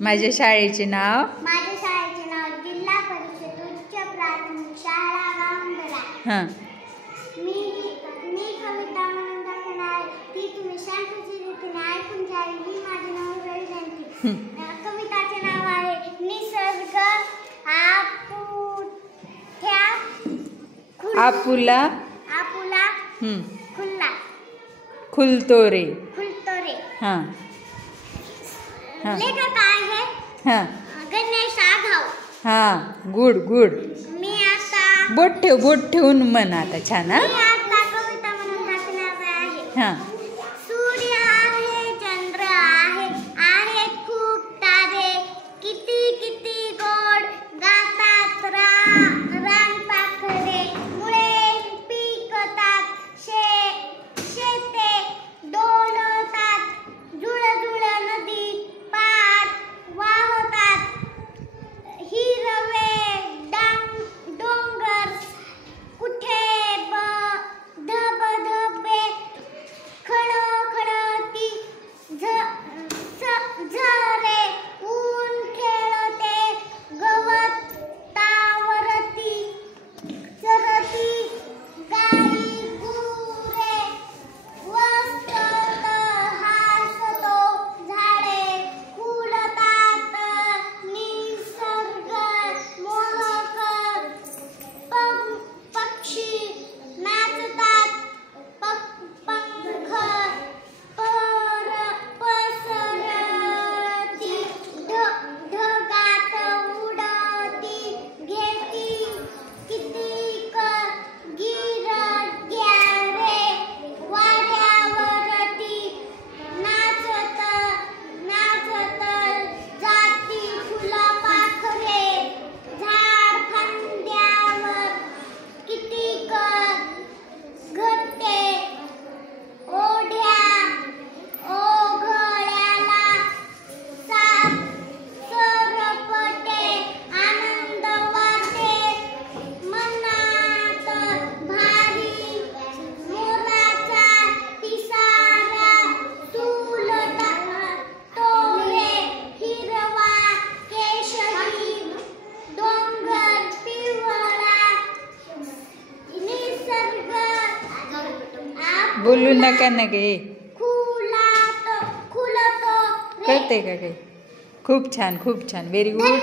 माझ्या शाळेचे नाव जिल्हा परिषद उच्च प्राथमिक शाळा गावंदरा. हां. मी कविता म्हणून दाखवणार ती तुम्ही शांततेने रीतीने ऐकून घ्यावी. ही माझी नम्र विनंती. कविताचे नाव आहे निसर्ग आपुला खुल्ला खुलतो रे. हां हां लेखक आहे हां गणेश आघाव. हां गुड गुड. मी आता बोट ठेवून म्हण आता. छान. हां कविता म्हणून दाखवणार आहे. हां. सूर्य आहे, चंद्र आहे, आहेत खूप तारे, किती किती गोड गातात रानपाखरे, मुळे पिकतात, शेते डोलतात, जुळजुळ नदीत पार वाहतात, हिरवे डोंगर कुठे धबधबे खळखळती झरे, ऊन खेळते गवतावरती, चरती गाई गुरे, वसंत हसतो, झाडे फुलतात, निसर्ग मोहक, पक्षी नाचतात, पंख पसरती, ढगात उडती, घेती कितीक गिरग्या रे, वाऱ्यावरती नाचत जाती फुलपाखरे, झाड फांद्यावर कितीक घरटे, ओघळ्याला सरपटे, आनंद वाटे मनात भारी, मोराचा पिसारा तोरे, हिरवा केशरी डोंगर पिवळा, निसर्ग बोलू नका ना गे. खुलतो कळते का काही? खूप छान व्हेरी गुड.